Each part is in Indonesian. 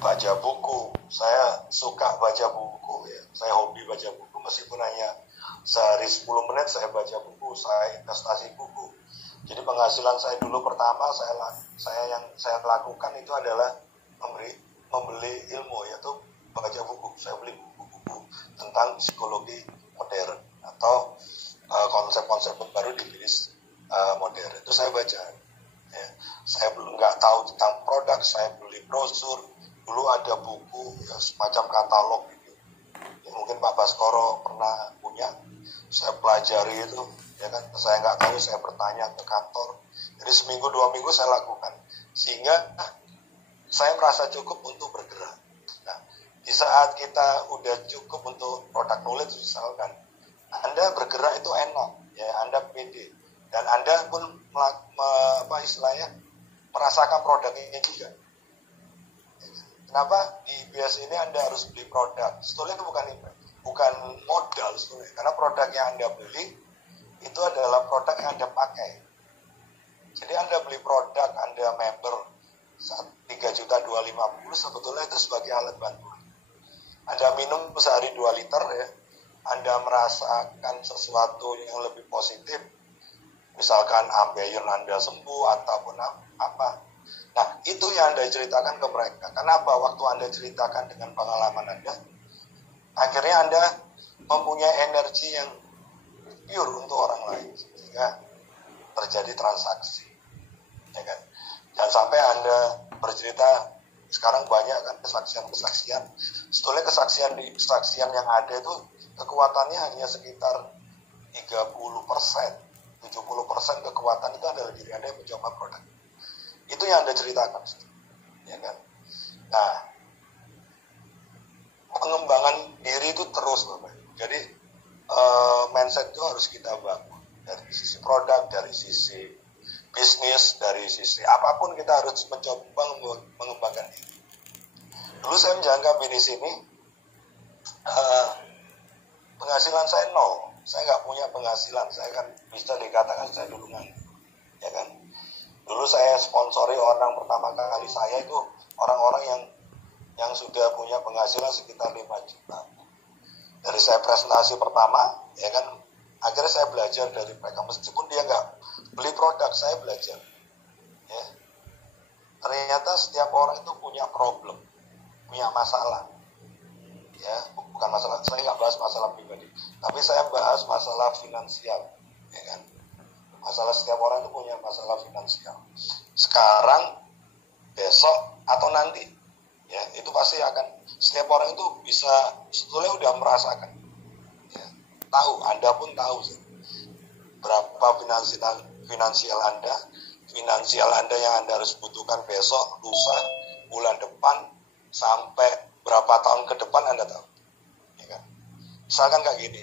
baca buku. Saya suka baca buku ya. Saya hobi baca buku meskipun hanya sehari 10 menit saya baca buku, saya investasi buku. Jadi penghasilan saya dulu pertama yang saya lakukan itu adalah membeli ilmu, yaitu baca buku. Saya beli buku-buku tentang psikologi modern atau konsep-konsep baru di bisnis modern. Itu saya baca. Ya. Saya belum nggak tahu tentang produk, saya beli brosur. Dulu ada buku ya, semacam katalog gitu. Ya, mungkin Pak Baskoro pernah punya. Saya pelajari itu, ya kan. Saya nggak tahu, saya bertanya ke kantor. Jadi seminggu 2 minggu saya lakukan, sehingga saya merasa cukup untuk bergerak. Nah, di saat kita udah cukup untuk product knowledge misalkan, Anda bergerak itu enak, ya Anda pede, dan Anda pun merasakan produknya juga. Kenapa di bias ini Anda harus beli produk? Sebetulnya itu bukan modal sebetulnya, karena produk yang Anda beli itu adalah produk yang Anda pakai. Jadi Anda beli produk, Anda member 3.250.000, sebetulnya itu sebagai alat bantuan. Anda minum sehari 2 liter ya, Anda merasakan sesuatu yang lebih positif, misalkan ambeien Anda sembuh ataupun apa. Nah, itu yang Anda ceritakan ke mereka. Kenapa? Waktu Anda ceritakan dengan pengalaman Anda, akhirnya Anda mempunyai energi yang pure untuk orang lain, sehingga terjadi transaksi. Ya kan? Jangan sampai Anda bercerita, sekarang banyak kan kesaksian. Sebetulnya kesaksian yang ada itu kekuatannya hanya sekitar 30%. 70% kekuatan itu adalah diri Anda yang mencoba produk. Itu yang Anda ceritakan, ya kan? Nah, pengembangan diri itu terus, Bapak. Jadi mindset itu harus kita bangun dari sisi produk, dari sisi bisnis, dari sisi apapun kita harus mencoba mengembangkan diri. Dulu saya menjalankan bisnis ini, penghasilan saya 0. Saya nggak punya penghasilan. Saya kan bisa dikatakan saya dulu nganggur, ya kan? Dulu saya sponsori orang pertama kali saya itu orang-orang yang sudah punya penghasilan sekitar 5 juta. Dari saya presentasi pertama, ya kan, akhirnya saya belajar dari mereka. Meskipun dia nggak beli produk, saya belajar. Ya. Ternyata setiap orang itu punya problem, punya masalah. Ya, bukan masalah, saya nggak bahas masalah pribadi, tapi saya bahas masalah finansial, ya kan. Masalah setiap orang itu punya masalah finansial. Sekarang, besok, atau nanti. Ya, itu pasti akan, setiap orang itu bisa, sebetulnya udah merasakan. Ya, tahu, Anda pun tahu sih. Berapa finansial Anda yang Anda harus butuhkan besok, lusa, bulan depan, sampai berapa tahun ke depan Anda tahu. Misalkan kayak gini,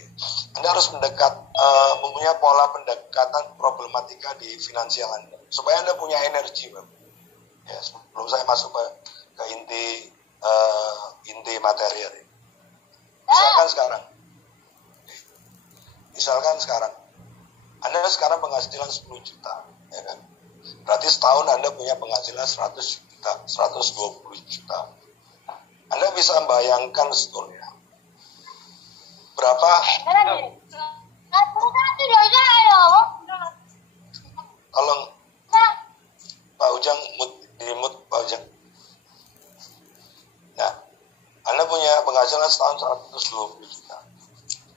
Anda harus mempunyai pola pendekatan problematika di finansial Anda, supaya Anda punya energi, Bang. Ya, sebelum saya masuk ke inti materi ini. Misalkan sekarang, Anda sekarang penghasilan 10 juta, ya kan? Berarti setahun Anda punya penghasilan 100 juta, 120 juta. Anda bisa membayangkan sebetulnya berapa tolong Pak Ujang di-mute Pak Ujang. Nah, Anda punya penghasilan setahun 120 juta.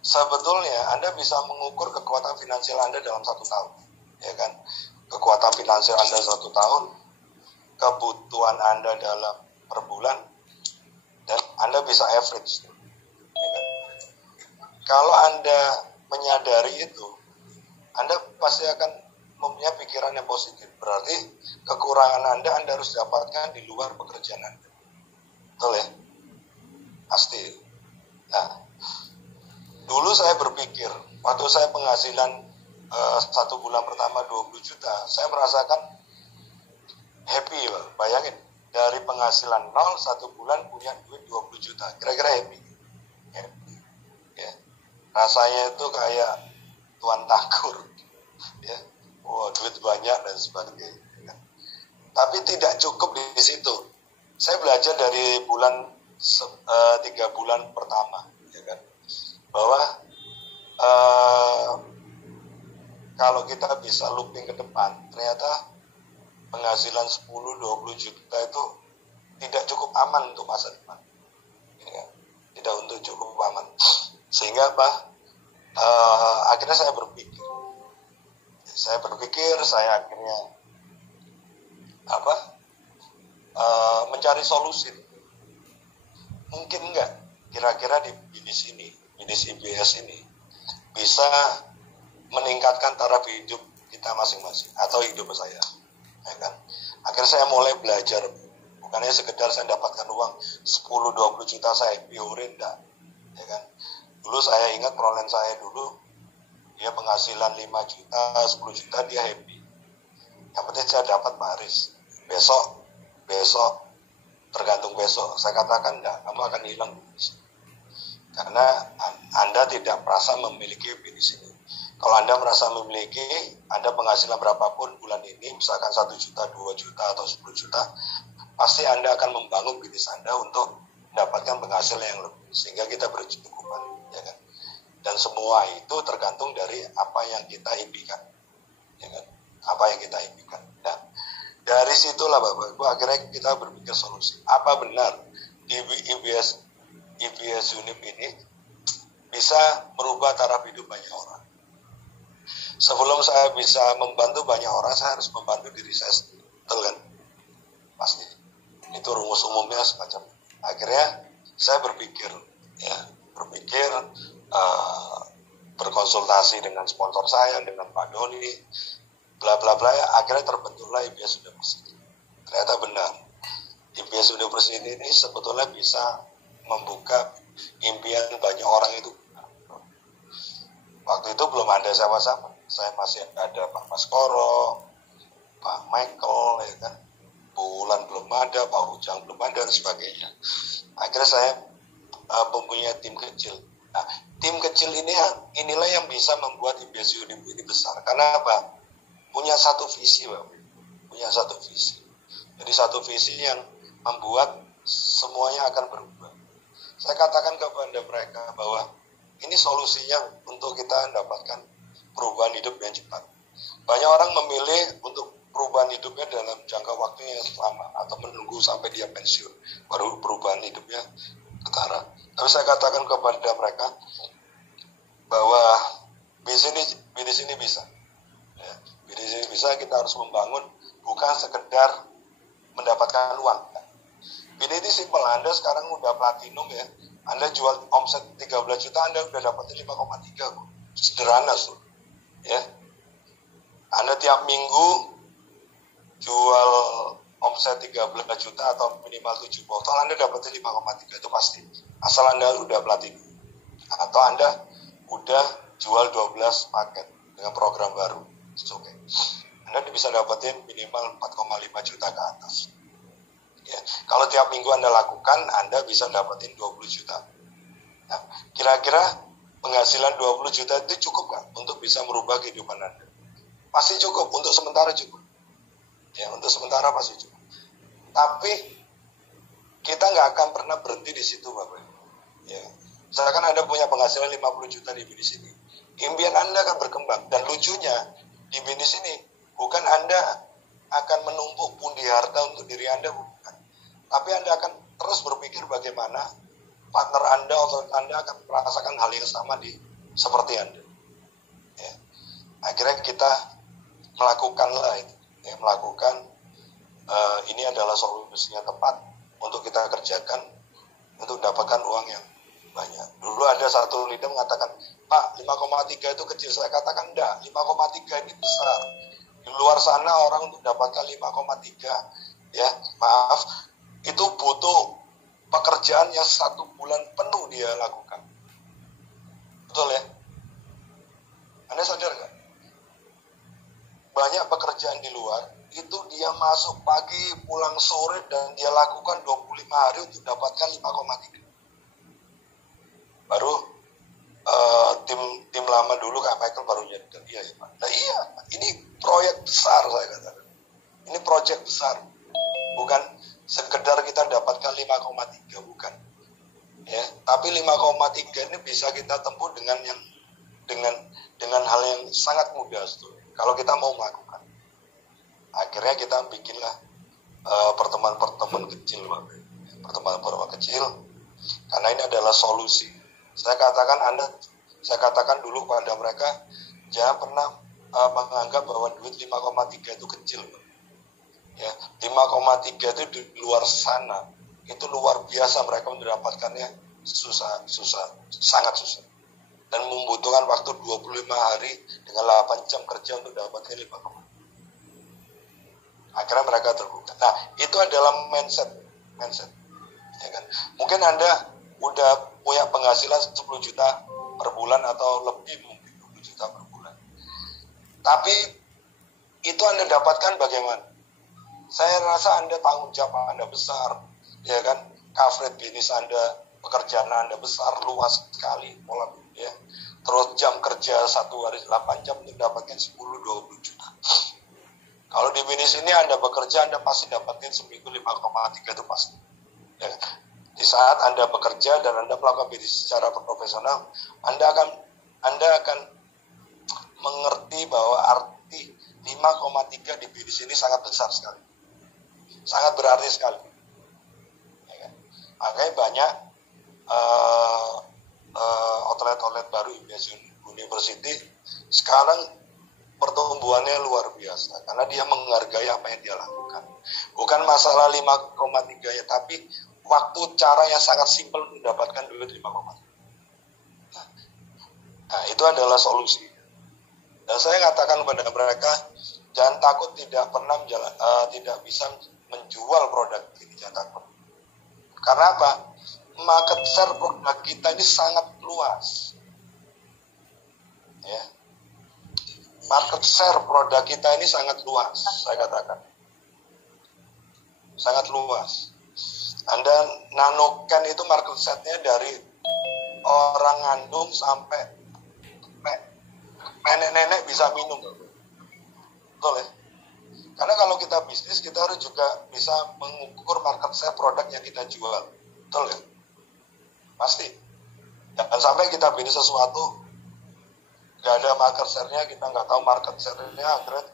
Sebetulnya Anda bisa mengukur kekuatan finansial Anda dalam 1 tahun, ya kan? Kekuatan finansial Anda 1 tahun, kebutuhan Anda dalam per bulan, dan Anda bisa average. Kalau Anda menyadari itu, Anda pasti akan mempunyai pikiran yang positif. Berarti kekurangan Anda harus dapatkan di luar pekerjaan Anda. Betul ya? Pasti. Nah, dulu saya berpikir, waktu saya penghasilan 1 bulan pertama 20 juta, saya merasakan happy. Bayangin, dari penghasilan 0, 1 bulan punya duit 20 juta. Kira-kira happy. Ya. Rasanya itu kayak Tuan Takur, ya, duit banyak dan sebagainya. Tapi tidak cukup di situ. saya belajar dari 3 bulan pertama, ya kan, bahwa kalau kita bisa looping ke depan, ternyata penghasilan 10-20 juta itu tidak cukup aman untuk masa depan, ya, tidak untuk cukup aman. Sehingga akhirnya saya berpikir, saya akhirnya mencari solusi. Mungkin enggak kira-kira di bisnis IBS ini bisa meningkatkan taraf hidup kita masing-masing atau hidup saya, ya kan? Akhirnya saya mulai belajar, bukannya sekedar saya dapatkan uang 10-20 juta saya piorin, enggak, ya kan? Dulu saya ingat perolehan saya dulu, dia penghasilan 5 juta, 10 juta dia happy. Yang penting saya dapat Pak Aris. Besok tergantung besok. Saya katakan enggak, kamu akan hilang karena Anda tidak merasa memiliki bisnis ini. Kalau Anda merasa memiliki, Anda penghasilan berapapun bulan ini, misalkan 1 juta, 2 juta, atau 10 juta, pasti Anda akan membangun bisnis Anda untuk mendapatkan penghasilan yang lebih, sehingga kita berkecukupan, ya kan? Dan semua itu tergantung dari apa yang kita impikan, ya kan? Apa yang kita impikan. Nah, dari situlah Bapak Ibu akhirnya kita berpikir solusi. Apa benar di IBS Unip ini bisa merubah taraf hidup banyak orang? Sebelum saya bisa membantu banyak orang, saya harus membantu diri saya sendiri, betul kan? Pasti. Itu rumus umumnya semacam. Akhirnya saya berpikir, berkonsultasi dengan sponsor saya, dengan Pak Doni, bla bla bla. Akhirnya terbentuklah IBS University. Ternyata benar, IBS University ini sebetulnya bisa membuka impian banyak orang itu. Waktu itu belum ada siapa-siapa. Saya masih ada Pak Maskoro, Pak Michael, ya kan, Bulan belum ada, Pak Ujang belum ada, dan sebagainya. Akhirnya saya mempunyai tim kecil. Nah, tim kecil inilah yang bisa membuat IBS Unip ini besar. Karena apa? Punya satu visi, Pak. Punya satu visi. Jadi satu visi yang membuat semuanya akan berubah. Saya katakan kepada mereka bahwa ini solusinya untuk kita mendapatkan perubahan hidup yang cepat. Banyak orang memilih untuk perubahan hidupnya dalam jangka waktu yang lama atau menunggu sampai dia pensiun baru perubahan hidupnya ketara. Tapi saya katakan kepada mereka bahwa bisnis ini bisa. Ya, bisnis ini bisa, kita harus membangun, bukan sekedar mendapatkan uang. Bisnis ini simpel, Anda sekarang udah platinum ya, Anda jual omset 13 juta, Anda udah dapatin 5,3 kok. Sederhana tuh. Ya. Anda tiap minggu jual omset 13 juta atau minimal 7 botol, Anda dapatin 5,3 itu pasti. Asal Anda udah platinum. Atau Anda udah jual 12 paket dengan program baru. Oke. Anda bisa dapatin minimal 4,5 juta ke atas. Ya. Kalau tiap minggu Anda lakukan, Anda bisa dapatin 20 juta. Nah, kira-kira penghasilan 20 juta itu cukup nggak untuk bisa merubah kehidupan Anda? Pasti cukup, untuk sementara cukup. Ya, untuk sementara pasti cukup. Tapi kita nggak akan pernah berhenti di situ, Bapak. Ya. Misalkan Anda punya penghasilan 50 juta di bisnis ini, impian Anda akan berkembang. Dan lucunya, di bisnis ini, bukan Anda akan menumpuk pundi harta untuk diri Anda, bukan. Tapi Anda akan terus berpikir bagaimana partner Anda atau Anda akan merasakan hal yang sama seperti Anda. Ya. Akhirnya kita melakukanlah itu. Ya, ini adalah solusinya tepat untuk kita kerjakan untuk mendapatkan uang yang banyak. Dulu ada satu leader mengatakan, Pak, 5,3 itu kecil. Saya katakan enggak, 5,3 ini besar. Di luar sana orang untuk mendapatkan 5,3, ya maaf, itu butuh pekerjaan yang 1 bulan penuh dia lakukan. Betul ya? Anda sadar nggak? Banyak pekerjaan di luar, itu dia masuk pagi, pulang sore, dan dia lakukan 25 hari untuk dapatkan 5,3. Baru tim lama dulu Kak Michael baru nyadar, iya ya Pak. Nah iya, ini proyek besar saya katakan. Ini proyek besar. Bukan sekedar kita dapatkan 5,3, bukan. Ya, tapi 5,3 ini bisa kita tempuh dengan hal yang sangat mudah tuh. Kalau kita mau melakukan. Akhirnya kita bikinlah pertemuan-pertemuan kecil, pertemuan-pertemuan kecil, karena ini adalah solusi. Saya katakan dulu pada mereka, jangan pernah menganggap bahwa duit 5,3 itu kecil. Ya, 5,3 itu di luar sana, itu luar biasa, mereka mendapatkannya susah, sangat susah. Dan membutuhkan waktu 25 hari dengan 8 jam kerja untuk dapatkan 5,3. Akhirnya mereka terbuka. Nah, itu adalah mindset, ya kan? Mungkin Anda udah punya penghasilan 10 juta per bulan atau lebih, mungkin 20 juta per bulan. Tapi itu Anda dapatkan bagaimana? Saya rasa Anda tanggung jawab Anda besar, ya kan? Coverage bisnis Anda, pekerjaan Anda besar, luas sekali, ya. Terus jam kerja 1 hari 8 jam untuk dapatkan 10-20 juta. Kalau di bisnis ini Anda bekerja, Anda pasti dapatkan seminggu 5,3 itu pasti. Ya. Di saat Anda bekerja dan Anda melakukan bisnis secara profesional, Anda akan mengerti bahwa arti 5,3 di bisnis ini sangat besar sekali. Sangat berarti sekali. Ya kan? Makanya banyak outlet-outlet baru IBS University sekarang pertumbuhannya luar biasa karena dia menghargai apa yang dia lakukan. Bukan masalah 5,3 ya, tapi waktu cara yang sangat simpel mendapatkan duit 5,3. Nah, itu adalah solusi. Dan saya katakan kepada mereka, jangan takut tidak bisa menjual produk ini, jangan takut. Karena apa? Market share produk kita ini sangat luas. Ya. Market share produk kita ini sangat luas, saya katakan. Sangat luas. Anda nanokan itu market share-nya dari orang ngandung sampai nenek-nenek bisa minum. Betul ya? Karena kalau kita bisnis, kita harus juga bisa mengukur market share produk yang kita jual. Betul ya? Pasti. Jangan sampai kita bisnis sesuatu nggak ada market share-nya, kita nggak tahu market share-nya, akhirnya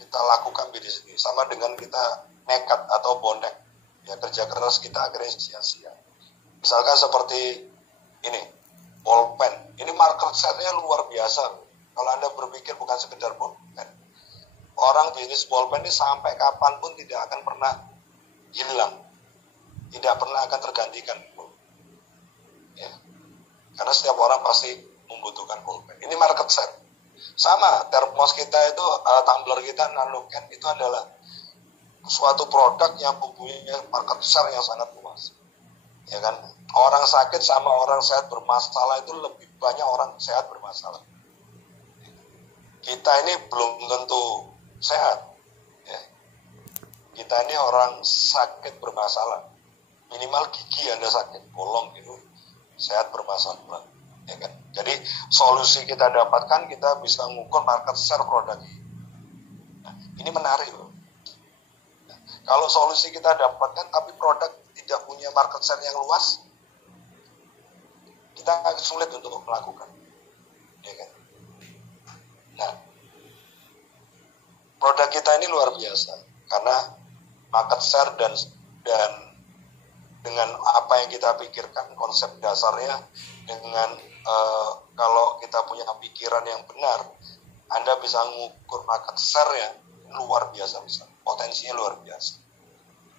kita lakukan bisnis ini sama dengan kita nekat atau bonek, ya kerja keras kita akhirnya sia-sia. Misalkan seperti ini, pulpen, ini market share-nya luar biasa. Kalau Anda berpikir bukan sekedar pulpen, orang bisnis pulpen ini sampai kapanpun tidak akan pernah hilang, tidak pernah akan tergantikan, ya. Karena setiap orang pasti membutuhkan pulpen. Ini market share. Sama, termos kita itu, tumbler kita, nanoken itu adalah suatu produk yang mempunyai market share yang sangat luas. Ya kan? Orang sakit sama orang sehat bermasalah itu lebih banyak orang sehat bermasalah. Kita ini belum tentu sehat. Ya. Kita ini orang sakit bermasalah. Minimal gigi Anda sakit, bolong itu sehat bermasalah. Ya kan? Jadi solusi kita dapatkan, kita bisa mengukur market share produk. Nah, ini menarik loh. Nah, kalau solusi kita dapatkan tapi produk tidak punya market share yang luas, kita sulit untuk melakukan. Ya kan? Nah, produk kita ini luar biasa karena market share dan dengan apa yang kita pikirkan, konsep dasarnya, dengan kalau kita punya pikiran yang benar, Anda bisa mengukur market share-nya luar biasa besar, potensinya luar biasa.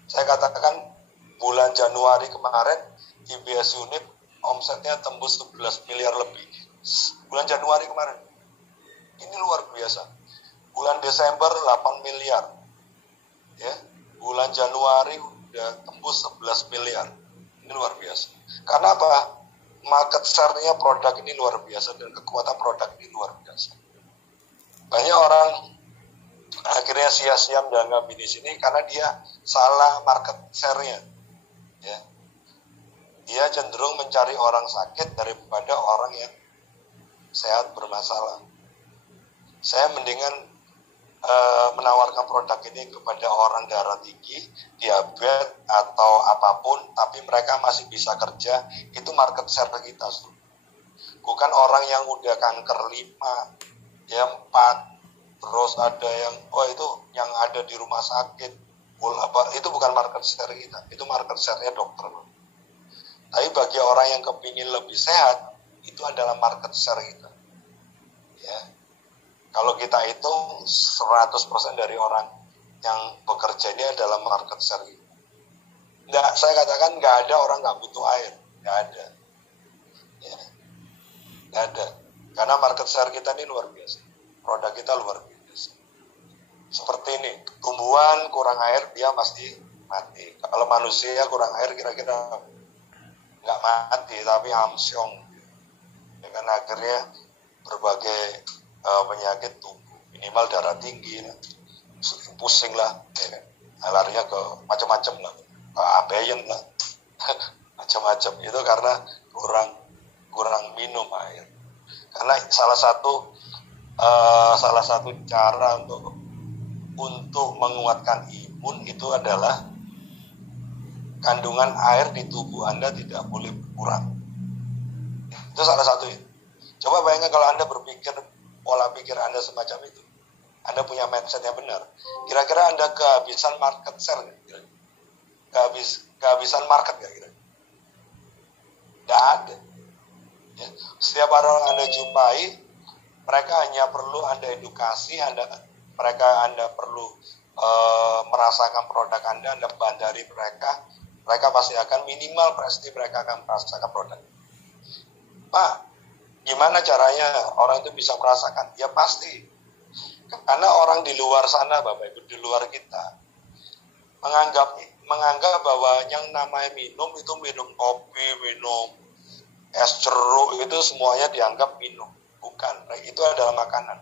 Saya katakan bulan Januari kemarin IBS Unit omsetnya tembus 11 miliar lebih. Bulan Januari kemarin, ini luar biasa. Bulan Desember 8 miliar, ya. Bulan Januari udah tembus 11 miliar, ini luar biasa. Karena apa? Market share-nya produk ini luar biasa dan kekuatan produk ini luar biasa. Banyak orang akhirnya sia-sia menjalankan bisnis ini karena dia salah market share-nya. Ya. Dia cenderung mencari orang sakit daripada orang yang sehat bermasalah. Saya mendingan menawarkan produk ini kepada orang darah tinggi, diabetes atau apapun, tapi mereka masih bisa kerja, itu market share kita. Bukan orang yang udah kanker 5, ya 4, terus ada yang, itu yang ada di rumah sakit, itu bukan market share kita, itu market share-nya dokter. Tapi bagi orang yang kepingin lebih sehat, itu adalah market share kita. Ya. Kalau kita hitung 100% dari orang yang bekerja ini adalah market share. Nggak, saya katakan nggak ada orang nggak butuh air, nggak ada. Ya. Nggak ada. Karena market share kita ini luar biasa. Produk kita luar biasa. Seperti ini, tumbuhan kurang air dia pasti mati. Kalau manusia kurang air kira-kira nggak mati, tapi hamsyong. Ya kan akhirnya berbagai penyakit tubuh, minimal darah tinggi, pusing lah, ya kan? Larinya ke macam-macam lah, ke abeyen lah, macam-macam. Itu karena kurang minum air. Karena salah satu cara untuk menguatkan imun itu adalah kandungan air di tubuh Anda tidak boleh berkurang. Itu salah satu. Coba bayangkan kalau Anda berpikir pola pikir Anda semacam itu, Anda punya mindset yang benar, kira-kira Anda kehabisan market share nggak? Kehabisan market nggak kira? Nggak ada. Ya. Setiap orang Anda jumpai, mereka hanya perlu Anda edukasi, Anda perlu merasakan produk Anda bandari mereka pasti akan minimal pasti mereka akan merasakan produk. Pak, gimana caranya orang itu bisa merasakan? Ya pasti. Karena orang di luar sana, Bapak Ibu, di luar kita, menganggap bahwa yang namanya minum itu minum kopi, minum es jeruk, itu semuanya dianggap minum. Bukan, itu adalah makanan.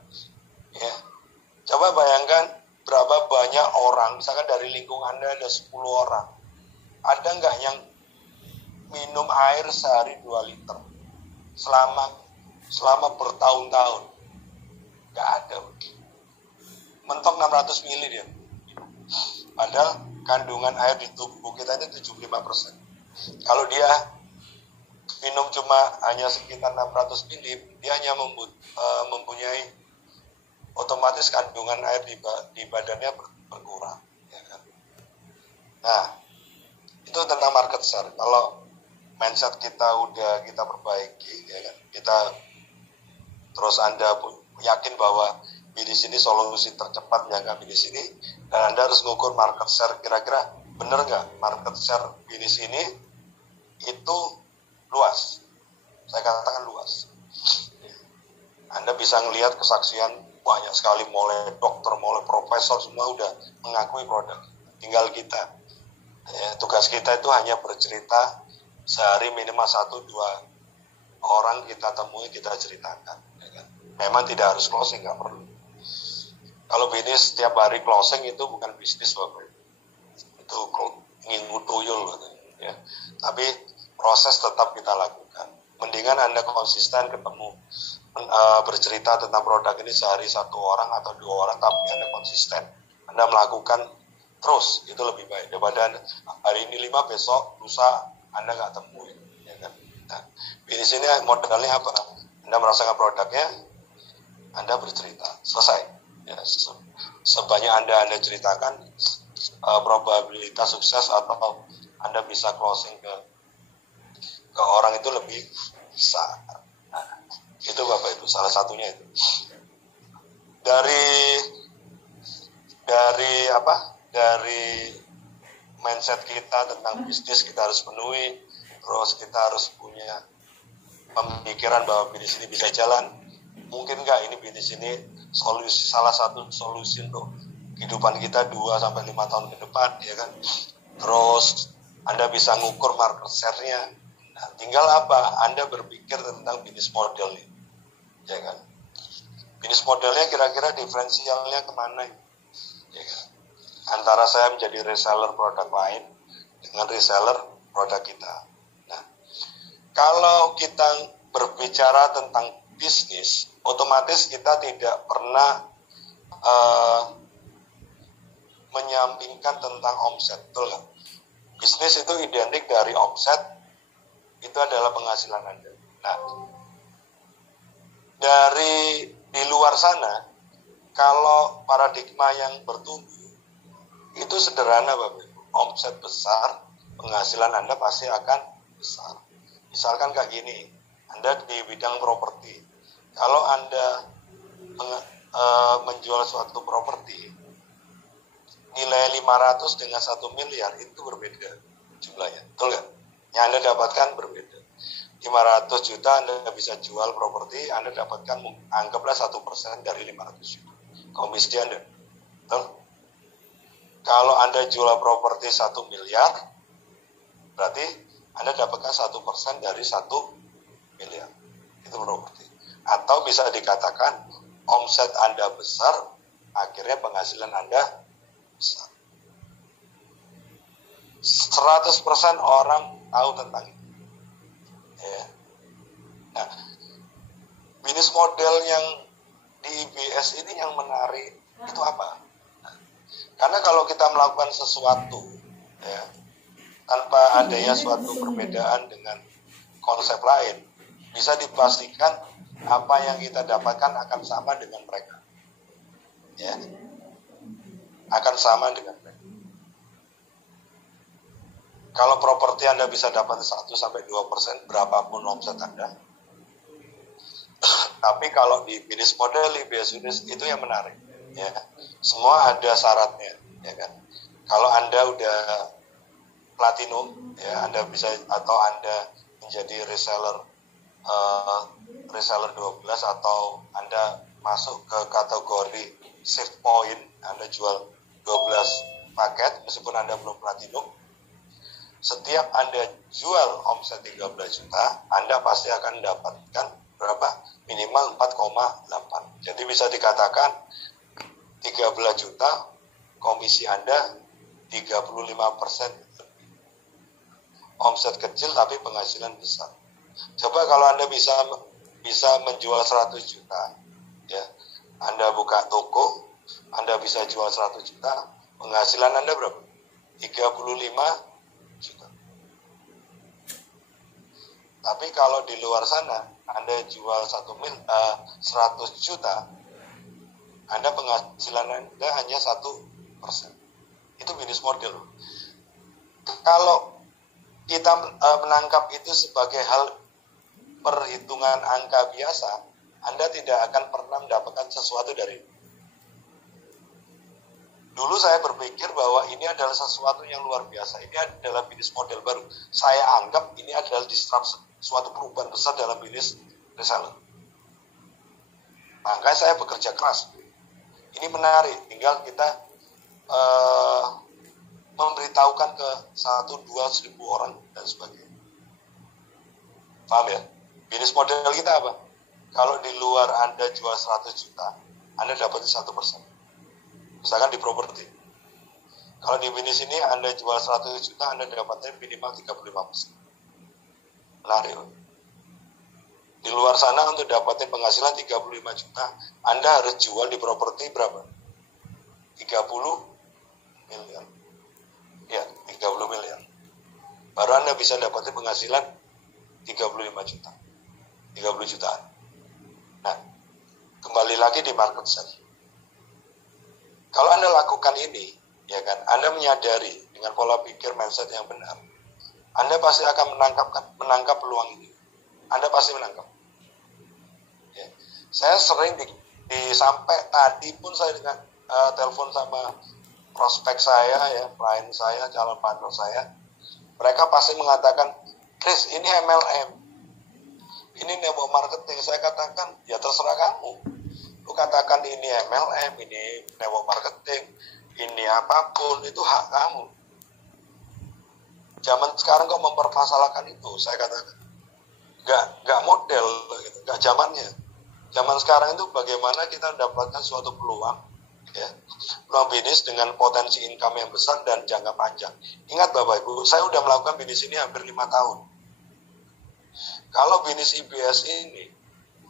Ya. Coba bayangkan berapa banyak orang, misalkan dari lingkungan Anda ada 10 orang. Ada nggak yang minum air sehari 2 liter? Selama bertahun-tahun. Nggak ada. Mentok 600 mili dia. Padahal kandungan air di tubuh kita itu 75%. Kalau dia minum cuma hanya sekitar 600 mili, dia hanya mempunyai otomatis kandungan air di badannya berkurang. Ya kan? Nah, itu tentang market share. Kalau mindset kita udah kita perbaiki, ya kan? Kita terus Anda yakin bahwa di sini solusi tercepat menjaga di sini, dan Anda harus mengukur market share. Kira-kira benar nggak market share di sini itu luas? Saya katakan luas. Anda bisa melihat kesaksian banyak sekali, mulai dokter, mulai profesor, semua udah mengakui produk. Tinggal kita. Ya, tugas kita itu hanya bercerita sehari minimal 1-2 orang kita temui, kita ceritakan. Ya kan? Memang tidak harus closing, nggak perlu. Kalau bisnis setiap hari closing itu bukan bisnis, Bapak. Itu ngingu tuyul. Ya. Tapi proses tetap kita lakukan. Mendingan Anda konsisten ketemu, bercerita tentang produk ini sehari 1 orang atau 2 orang, tapi Anda konsisten. Anda melakukan terus, itu lebih baik daripada hari ini 5, besok lusa Anda nggak temuin. Ya kan? Nah, bisnis ini modalnya apa? Anda merasakan produknya, Anda bercerita, selesai. Ya, sebanyak Anda ceritakan, probabilitas sukses atau Anda bisa closing ke orang itu lebih besar. Nah, itu Bapak Ibu, salah satunya itu. Dari mindset kita tentang bisnis kita harus penuhi, terus kita harus punya pemikiran bahwa bisnis ini bisa jalan. Mungkin nggak ini bisnis ini salah satu solusi untuk kehidupan kita 2-5 tahun ke depan, ya kan? Terus Anda bisa ngukur market share-nya. Nah, tinggal apa? Anda berpikir tentang bisnis modelnya, ya kan? Bisnis modelnya kira-kira diferensialnya kemana? Ya kan? Antara saya menjadi reseller produk lain dengan reseller produk kita. Nah, kalau kita berbicara tentang bisnis, otomatis kita tidak pernah uh, menyampingkan tentang omset, betul nggak? Bisnis itu identik dari omset, itu adalah penghasilan Anda. Nah, dari di luar sana, kalau paradigma yang bertumbuh, itu sederhana Bapak Ibu. Omset besar, penghasilan Anda pasti akan besar. Misalkan kayak gini, Anda di bidang properti. Kalau Anda menjual suatu properti, nilai 500 dengan 1 miliar itu berbeda jumlahnya, betul nggak? Yang Anda dapatkan berbeda. 500 juta Anda bisa jual properti, Anda dapatkan anggaplah 1% dari 500 juta. Komisi Anda, betul? Kalau Anda jual properti 1 miliar, berarti Anda dapatkan 1% dari 1 miliar. Itu properti. Atau bisa dikatakan omset Anda besar, akhirnya penghasilan Anda besar. 100% orang tahu tentang itu. Ya. Nah, bisnis model yang di IBS ini yang menarik itu apa? Nah, karena kalau kita melakukan sesuatu, ya, tanpa adanya suatu perbedaan dengan konsep lain, bisa dipastikan apa yang kita dapatkan akan sama dengan mereka. Ya. Akan sama dengan mereka. Kalau properti Anda bisa dapat 1-2%, berapapun omset Anda. Tapi kalau di bisnis model, di bisnis itu yang menarik. Ya. Semua ada syaratnya. Ya kan? Kalau Anda udah platinum, ya Anda bisa, atau Anda menjadi reseller 12, atau Anda masuk ke kategori shift point, Anda jual 12 paket meskipun Anda belum platinum. Setiap Anda jual omset 13 juta, Anda pasti akan mendapatkan berapa? Minimal 4,8. Jadi bisa dikatakan 13 juta, komisi Anda 35% lebih. Omset kecil tapi penghasilan besar. Coba kalau Anda bisa menjual 100 juta, ya, Anda buka toko, Anda bisa jual 100 juta, penghasilan Anda berapa? 35 juta. Tapi kalau di luar sana, Anda jual 100 juta, Anda penghasilan Anda hanya 1%. Itu bisnis model. Kalau kita menangkap itu sebagai hal perhitungan angka biasa, Anda tidak akan pernah mendapatkan sesuatu dari itu. Dulu saya berpikir bahwa ini adalah sesuatu yang luar biasa. Ini adalah bisnis model baru. Saya anggap ini adalah disrupsi, suatu perubahan besar dalam bisnis reseller. Makanya saya bekerja keras. Ini menarik. Tinggal kita memberitahukan ke 1-2 ribu orang dan sebagainya. Paham ya? Bisnis model kita apa? Kalau di luar Anda jual 100 juta, Anda dapat 1%. Misalkan di properti. Kalau di bisnis ini Anda jual 100 juta, Anda dapatnya minimal 35%. Menarik. Di luar sana untuk dapatin penghasilan 35 juta, Anda harus jual di properti berapa? 30 miliar. Ya, 30 miliar. Baru Anda bisa dapatin penghasilan 35 juta. 30 jutaan. Nah, kembali lagi di market share. Kalau Anda lakukan ini, ya kan, Anda menyadari dengan pola pikir mindset yang benar, Anda pasti akan menangkap peluang ini. Anda pasti menangkap. Ya. Saya sering sampai tadi pun saya dengan telepon sama prospek saya, ya, klien saya, calon partner saya, mereka pasti mengatakan, Chris, ini MLM, ini network marketing. Saya katakan, ya terserah kamu. Lu katakan ini MLM, ini network marketing, ini apapun, itu hak kamu. Zaman sekarang kok mempermasalahkan itu, saya katakan. Gak model, gitu. Gak zamannya. Zaman sekarang itu bagaimana kita mendapatkan suatu peluang, ya, peluang bisnis dengan potensi income yang besar dan jangka panjang. Ingat Bapak Ibu, saya udah melakukan bisnis ini hampir 5 tahun. Kalau bisnis IBS ini,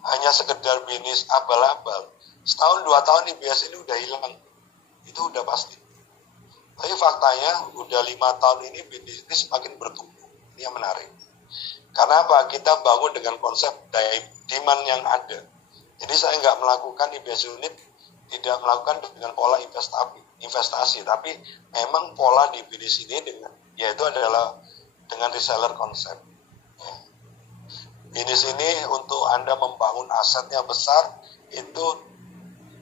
hanya sekedar bisnis abal-abal, setahun 2 tahun IBS ini udah hilang, itu udah pasti. Tapi faktanya udah 5 tahun ini bisnis ini semakin bertumbuh. Ini yang menarik. Karena apa? Kita bangun dengan konsep demand yang ada. Jadi saya nggak melakukan IBS unit, tidak melakukan dengan pola investasi, tapi memang pola di bisnis ini dengan, yaitu adalah dengan reseller konsep. Ya. Bisnis ini untuk Anda membangun asetnya besar, itu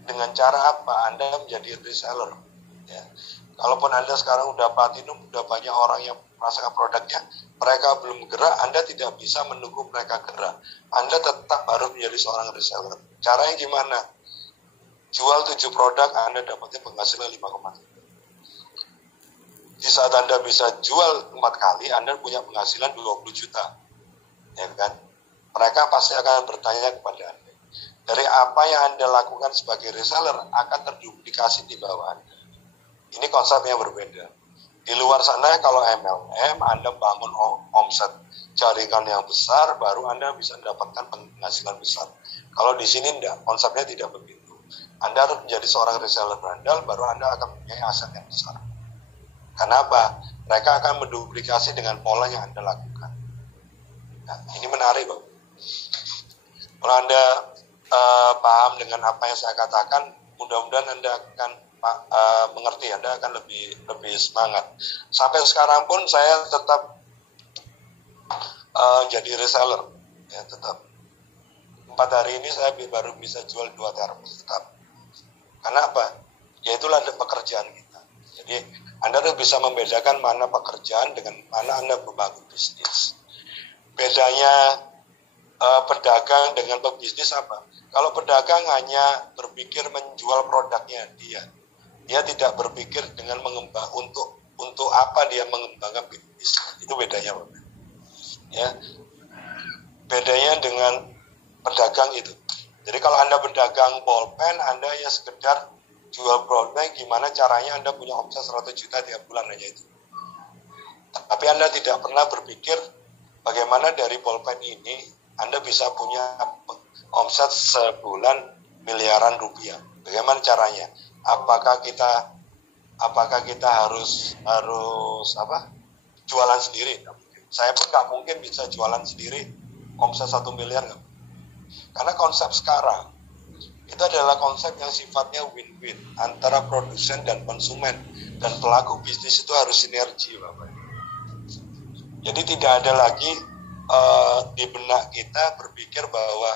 dengan cara apa? Anda menjadi reseller. Ya. Kalaupun Anda sekarang udah platinum, udah banyak orang yang merasakan produknya, mereka belum gerak, Anda tidak bisa menunggu mereka gerak. Anda tetap harus menjadi seorang reseller. Caranya gimana? Jual 7 produk, Anda dapatnya penghasilan 5,3. Di saat Anda bisa jual 4 kali, Anda punya penghasilan 20 juta. Ya kan? Mereka pasti akan bertanya kepada Anda. Dari apa yang Anda lakukan sebagai reseller akan terduplikasi di bawah Anda. Ini konsep yang berbeda. Di luar sana kalau MLM, Anda bangun omset jaringan yang besar, baru Anda bisa mendapatkan penghasilan besar. Kalau di sini enggak, konsepnya tidak begitu. Anda harus menjadi seorang reseller berandal, baru Anda akan mempunyai aset yang besar. Kenapa? Mereka akan menduplikasi dengan pola yang Anda lakukan. Nah, ini menarik, Pak. Kalau Anda paham dengan apa yang saya katakan, mudah-mudahan Anda akan mengerti, Anda akan lebih semangat. Sampai sekarang pun saya tetap jadi reseller, ya tetap. 4 hari ini saya baru bisa jual 2 termos tetap. Karena apa? Ya itulah pekerjaan kita. Jadi Anda harus bisa membedakan mana pekerjaan dengan mana Anda membangun bisnis. Bedanya pedagang dengan pebisnis apa? Kalau pedagang hanya berpikir menjual produknya dia tidak berpikir dengan mengembang untuk apa dia mengembangkan bisnis. Itu bedanya, Pak. Ya. Bedanya dengan pedagang itu. Jadi kalau Anda berdagang bolpen, Anda ya sekedar jual bolpen, gimana caranya Anda punya omset 100 juta tiap bulan hanya itu. Tapi Anda tidak pernah berpikir bagaimana dari bolpen ini Anda bisa punya omset sebulan miliaran rupiah. Bagaimana caranya? Apakah kita harus jualan sendiri? Saya pun nggak mungkin bisa jualan sendiri omset 1 miliar. Karena konsep sekarang itu adalah konsep yang sifatnya win-win antara produsen dan konsumen, dan pelaku bisnis itu harus sinergi, Bapak. Jadi tidak ada lagi di benak kita berpikir bahwa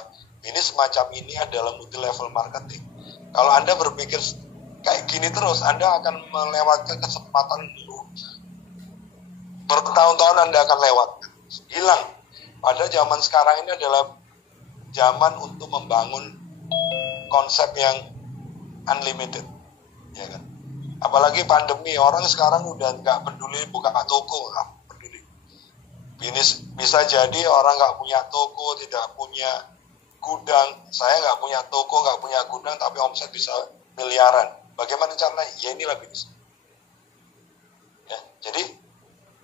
ini semacam ini adalah multi level marketing. Kalau Anda berpikir kayak gini terus, Anda akan melewatkan kesempatan dulu. Bertahun-tahun Anda akan lewat, hilang. Padahal zaman sekarang ini adalah zaman untuk membangun konsep yang unlimited, ya kan? Apalagi pandemi, orang sekarang udah nggak peduli buka toko, nggak peduli. Bisnis bisa jadi orang nggak punya toko, tidak punya gudang. Saya nggak punya toko, nggak punya gudang, tapi omset bisa miliaran. Bagaimana caranya? Ya inilah bisnis. Ya, jadi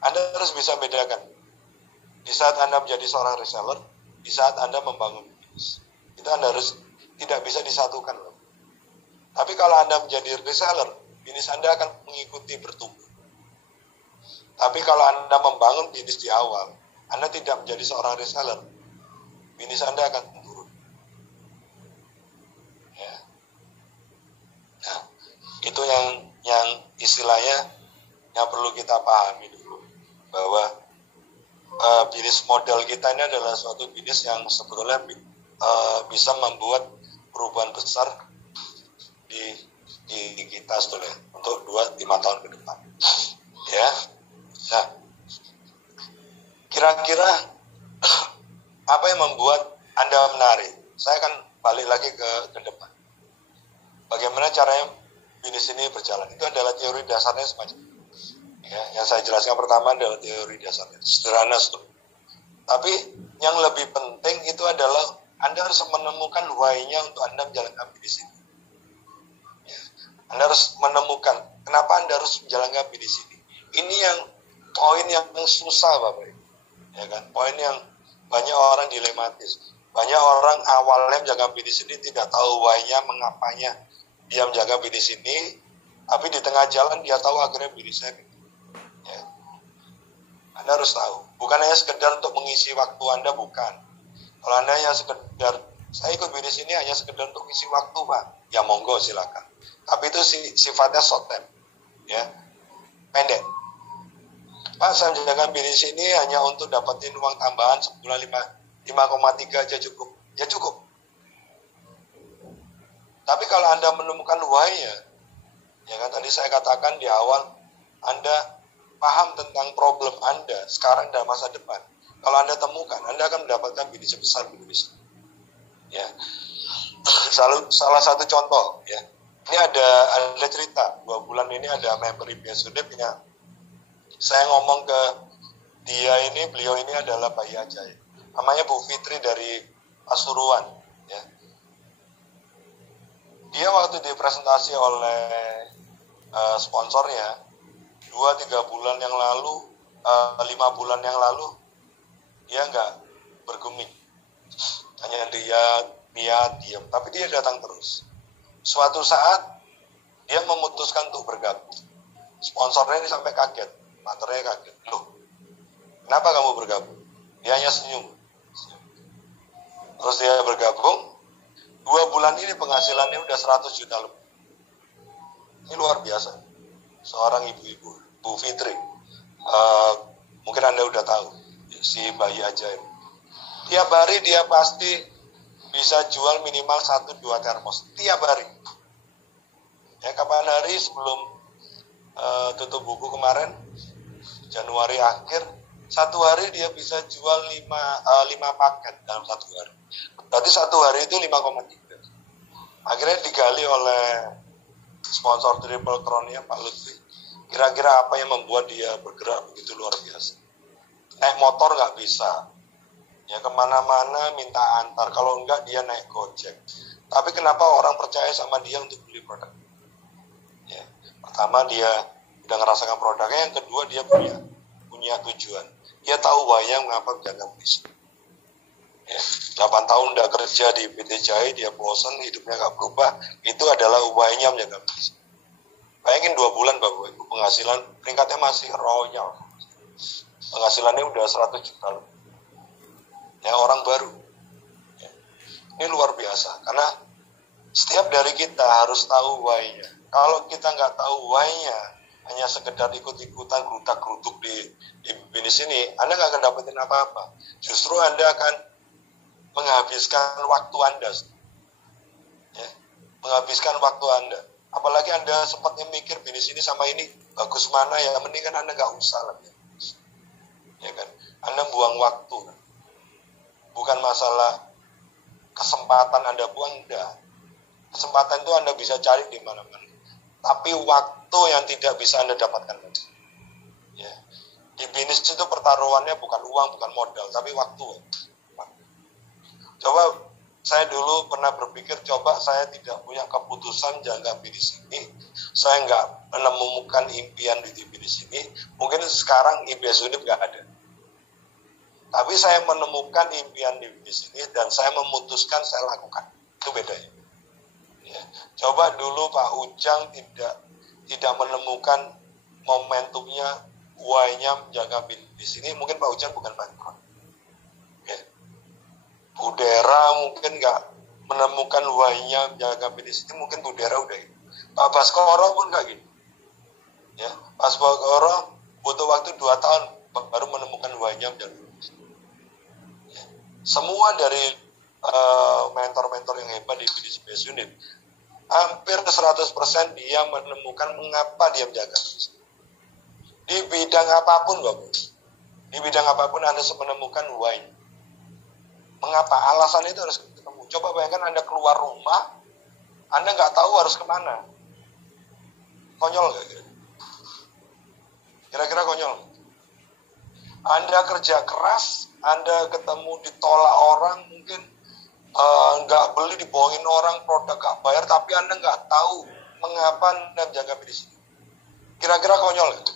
Anda harus bisa bedakan. Di saat Anda menjadi seorang reseller, di saat Anda membangun bisnis, itu Anda harus tidak bisa disatukan, loh. Tapi kalau Anda menjadi reseller, bisnis Anda akan mengikuti bertumbuh. Tapi kalau Anda membangun bisnis di awal, Anda tidak menjadi seorang reseller, bisnis Anda akan turun. Ya. Nah, itu yang istilahnya yang perlu kita pahami dulu, bahwa bisnis model kita ini adalah suatu bisnis yang sebetulnya bisa membuat perubahan besar di kita sebetulnya untuk 2-5 tahun ke depan. Ya. Nah, kira-kira apa yang membuat Anda menarik? Saya akan balik lagi ke depan. Bagaimana caranya bisnis ini berjalan? Itu adalah teori dasarnya semacam. Ya, yang saya jelaskan pertama adalah teori dasarnya. Sederhana, tapi yang lebih penting itu adalah Anda harus menemukan why-nya untuk Anda menjalankan bisnis ini. Ya. Anda harus menemukan kenapa Anda harus menjalankan bisnis ini. Ini yang poin yang susah, Bapak. Ya kan? Poin yang banyak orang dilematis. Banyak orang awalnya menjaga bisnis ini tidak tahu why-nya, mengapanya dia menjaga bisnis ini, tapi di tengah jalan dia tahu akhirnya bisnisnya. Ya. Anda harus tahu, bukan hanya sekedar untuk mengisi waktu Anda, bukan. Kalau Anda hanya sekedar, saya ikut bisnis ini hanya sekedar untuk mengisi waktu, Pak, ya monggo silakan. Tapi itu sifatnya short term, ya, pendek. Pak, saya menjalankan bisnis ini hanya untuk dapetin uang tambahan sebulan 5,3 aja cukup. Ya cukup. Tapi kalau Anda menemukan why-nya, ya kan tadi saya katakan di awal, Anda paham tentang problem Anda sekarang dan masa depan. Kalau Anda temukan, Anda akan mendapatkan bisnis besar di Indonesia. Ya. Salah satu contoh, ya. Ini ada cerita, 2 bulan ini ada member IBS Unip ya. Saya ngomong ke dia ini, beliau ini adalah bayi ajaib. Namanya Bu Fitri dari Pasuruan. Ya. Dia waktu dipresentasi oleh sponsornya 2-3 bulan yang lalu, 5 bulan yang lalu, dia nggak bergeming. Hanya dia diam. Tapi dia datang terus. Suatu saat, dia memutuskan untuk bergabung. Sponsornya ini sampai kaget. Maternya kaget. Loh, kenapa kamu bergabung? Dia hanya senyum. Terus dia bergabung. 2 bulan ini penghasilannya udah 100 juta lebih. Ini luar biasa. Seorang ibu-ibu, Bu Fitri. Mungkin Anda udah tahu. Si bayi ajaib. Tiap hari dia pasti bisa jual minimal 1-2 termos. Tiap hari. Ya, kapan hari sebelum tutup buku kemarin, Januari akhir, 1 hari dia bisa jual 5 paket dalam 1 hari. Berarti 1 hari itu 5,3. Akhirnya digali oleh sponsor Triple Crown-nya Pak Lutfi. Kira-kira apa yang membuat dia bergerak begitu luar biasa? Naik motor nggak bisa. Ya kemana-mana minta antar. Kalau enggak dia naik Gojek. Tapi kenapa orang percaya sama dia untuk beli produk? Ya, pertama dia udah ngerasakan produknya. Yang kedua dia punya tujuan. Dia tahu why-nya mengapa menjaga bisnis. Ya, 8 tahun udah kerja di PT Jaya, dia bosan, hidupnya nggak berubah. Itu adalah why-nya menjaga bisnis. Bayangin 2 bulan Bapak Ibu, penghasilan peringkatnya masih royal. Penghasilannya udah 100 juta lebih. Ya, orang baru. Ya. Ini luar biasa, karena setiap dari kita harus tahu why-nya. Kalau kita nggak tahu why-nya, hanya sekedar ikut-ikutan gerutak-gerutuk di bisnis ini, Anda nggak akan dapetin apa-apa. Justru Anda akan menghabiskan waktu Anda. Ya. Menghabiskan waktu Anda. Apalagi Anda sempatnya mikir bisnis ini sama ini bagus mana ya, mendingan Anda nggak usah lah. Ya kan? Anda buang waktu. Bukan masalah kesempatan Anda buang, enggak. Kesempatan itu Anda bisa cari di mana-mana. Tapi waktu yang tidak bisa Anda dapatkan lagi. Ya. Di bisnis itu pertaruhannya bukan uang, bukan modal, tapi waktu. Coba saya dulu pernah berpikir, coba saya tidak punya keputusan jaga bisnis ini, saya nggak menemukan impian di bisnis ini, mungkin sekarang IBS Unip nggak ada. Tapi saya menemukan impian di bisnis ini dan saya memutuskan saya lakukan. Itu bedanya. Ya. Coba dulu Pak Ujang tidak menemukan momentumnya, why-nya menjaga bisnis ini, mungkin Pak Ujang bukan bangkrut. Ya. Budera mungkin nggak menemukan why-nya menjaga bisnis ini, mungkin Budera udah gitu. Pak Baskoro pun nggak gitu. Ya. Pak Baskoro butuh waktu 2 tahun baru menemukan why-nya menjaga bisnis. Semua dari mentor-mentor yang hebat di bisnis unit, hampir 100% dia menemukan mengapa dia menjaga bisnis. Di bidang apapun, Bapak. Di bidang apapun Anda harus menemukan why. Mengapa? Alasan itu harus ketemu. Coba bayangkan Anda keluar rumah, Anda nggak tahu harus kemana. Konyol nggak kira-kira? Kira-kira konyol. Anda kerja keras, Anda ketemu ditolak orang, mungkin nggak beli, dibohongin orang, produk nggak bayar, tapi Anda nggak tahu mengapa Anda menjaga bisnis. Kira-kira konyol nggak?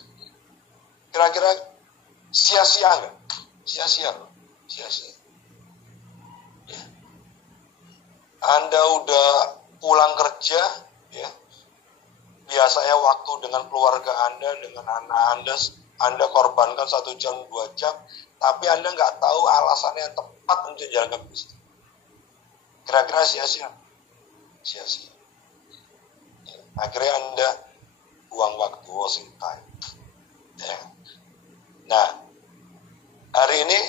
Kira-kira sia-sia nggak? Sia-sia. Ya. Anda udah pulang kerja, ya, biasanya waktu dengan keluarga Anda, dengan anak Anda korbankan 1 jam, 2 jam, tapi Anda nggak tahu alasannya yang tepat untuk jalankan bisnis. Kira-kira sia-sia. Sia-sia. Ya. Akhirnya Anda buang waktu, wasting time. Ya. Nah, hari ini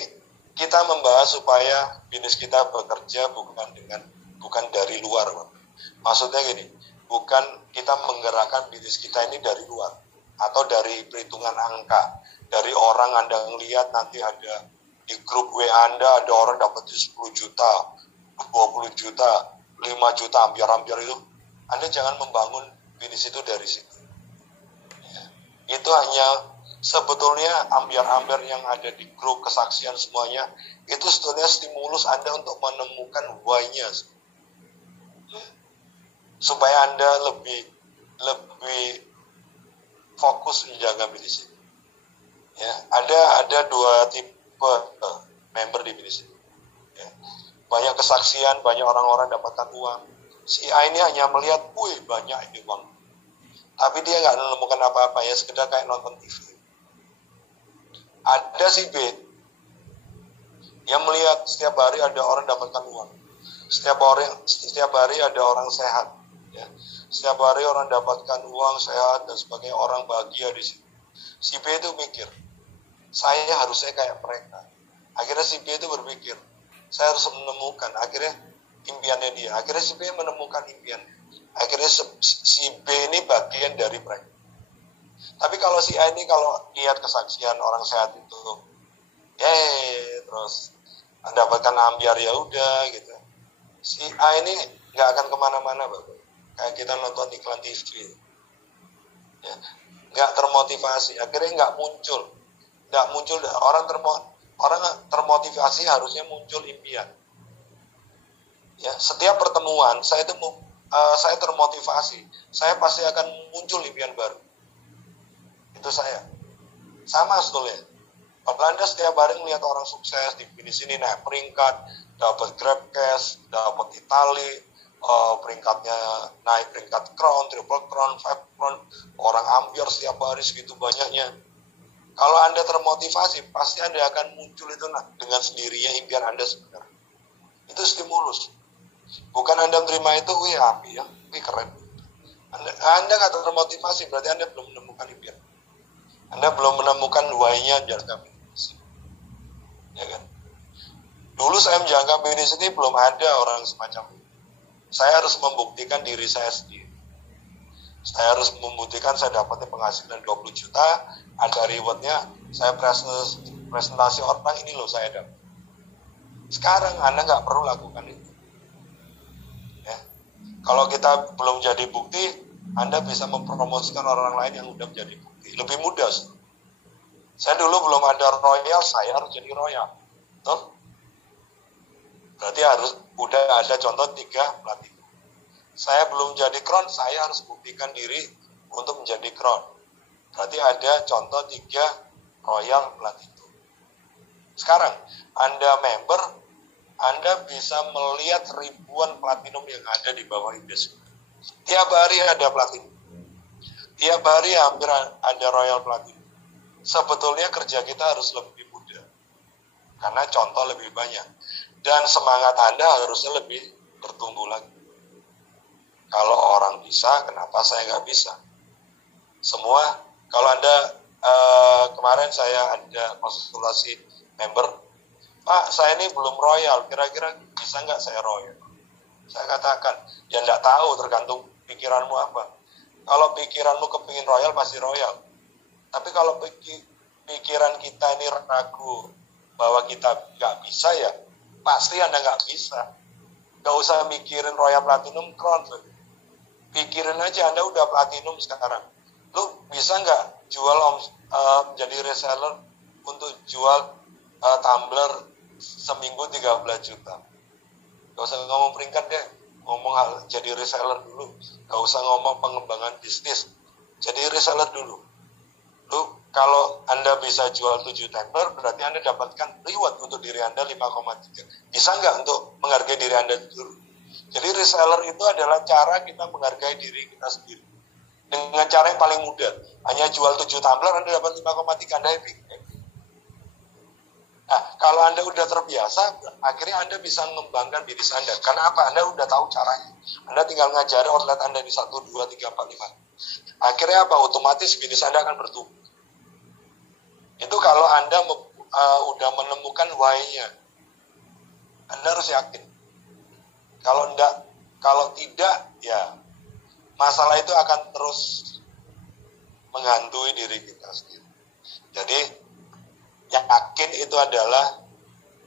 kita membahas supaya bisnis kita bekerja bukan dari luar. Maksudnya gini, bukan kita menggerakkan bisnis kita ini dari luar atau dari perhitungan angka, dari orang Anda ngelihat nanti ada di grup WA Anda ada orang dapat 10 juta, 20 juta, 5 juta, hampir-hampir itu. Anda jangan membangun bisnis itu dari situ. Ya. Itu hanya sebetulnya ambiar-ambiar yang ada di grup kesaksian semuanya, itu sebetulnya stimulus Anda untuk menemukan why-nya. Supaya Anda lebih fokus menjaga bisnis ini. Ya, ada 2 tipe member di bisnis ini. Ya. Banyak kesaksian, banyak orang-orang dapatkan uang. Si A ini hanya melihat, wih banyak ini uang. Tapi dia nggak menemukan apa-apa, ya sekedar kayak nonton TV. Ada si B yang melihat setiap hari ada orang dapatkan uang. Setiap hari ada orang sehat. Ya. Setiap hari orang dapatkan uang, sehat, dan sebagainya, orang bahagia di situ. Si B itu mikir, saya harusnya kayak mereka. Akhirnya si B itu berpikir, saya harus menemukan. Akhirnya impiannya dia. Akhirnya si B menemukan impiannya. Akhirnya si B ini bagian dari mereka. Tapi kalau si A ini kalau lihat kesaksian orang sehat itu, terus mendapatkan ambiar ya udah gitu. Si A ini nggak akan kemana-mana, Bapak. Kayak kita nonton iklan TV, ya, nggak termotivasi. Akhirnya nggak muncul orang termotivasi harusnya muncul impian. Ya, setiap pertemuan saya termotivasi, saya pasti akan muncul impian baru. Itu saya. Sama sebetulnya. Kalau Anda setiap hari melihat orang sukses di sini naik peringkat, dapat Grab Cash, dapat Itali, peringkatnya naik peringkat crown, triple crown, 5 crown, orang ambiar setiap hari segitu banyaknya. Kalau Anda termotivasi, pasti Anda akan muncul itu dengan sendirinya impian Anda sebenarnya. Itu stimulus. Bukan Anda menerima itu, wih api ya, wih keren. Anda nggak termotivasi, berarti Anda belum menemukan impian. Anda belum menemukan why-nya menjalankan bisnis. Ya kan? Dulu saya menjalankan bisnis ini belum ada orang semacam itu. Saya harus membuktikan diri saya sendiri. Saya harus membuktikan saya dapatnya penghasilan 20 juta, ada rewardnya, saya presentasi orang ini loh saya dapat. Sekarang Anda nggak perlu lakukan itu. Ya. Kalau kita belum jadi bukti, Anda bisa mempromosikan orang lain yang udah menjadi bukti. Lebih mudah. Saya dulu belum ada royal, saya harus jadi royal. Betul? Berarti udah ada contoh 3 platinum. Saya belum jadi crown, saya harus buktikan diri untuk menjadi crown. Berarti ada contoh 3 royal platinum. Sekarang, Anda member, Anda bisa melihat ribuan platinum yang ada di bawah indeks. Tiap hari ada platinum. Tiap hari hampir ada royal platinum. Sebetulnya kerja kita harus lebih mudah. Karena contoh lebih banyak. Dan semangat Anda harusnya lebih bertumbuh lagi. Kalau orang bisa, kenapa saya nggak bisa? Semua, kalau Anda, kemarin saya ada konsultasi member, Pak, saya ini belum royal, kira-kira bisa nggak saya royal? Saya katakan, ya nggak tahu, tergantung pikiranmu apa. Kalau pikiranmu kepingin royal, pasti royal. Tapi kalau pikiran kita ini ragu bahwa kita nggak bisa, ya pasti Anda nggak bisa. Nggak usah mikirin royal platinum crown. Pikirin aja Anda udah platinum sekarang. Lu bisa nggak jual jadi reseller untuk jual tumbler seminggu 13 juta? Nggak usah ngomong peringkat deh. Ngomong jadi reseller dulu. Gak usah ngomong pengembangan bisnis. Jadi reseller dulu. Lu kalau Anda bisa jual 7 tumbler, berarti Anda dapatkan reward untuk diri Anda 5,3. Bisa nggak untuk menghargai diri Anda dulu? Jadi reseller itu adalah cara kita menghargai diri kita sendiri. Dengan cara yang paling mudah. Hanya jual 7 tumbler, Anda dapat 5,3, Anda happy. Nah, kalau Anda udah terbiasa, akhirnya Anda bisa mengembangkan bisnis Anda. Karena apa? Anda udah tahu caranya. Anda tinggal ngajari outlet Anda di 1, 2, 3, 4, 5. Akhirnya apa? Otomatis bisnis Anda akan bertumbuh. Itu kalau Anda udah menemukan why-nya. Anda harus yakin. Kalau tidak, ya masalah itu akan terus menghantui diri kita sendiri. Jadi, yakin itu adalah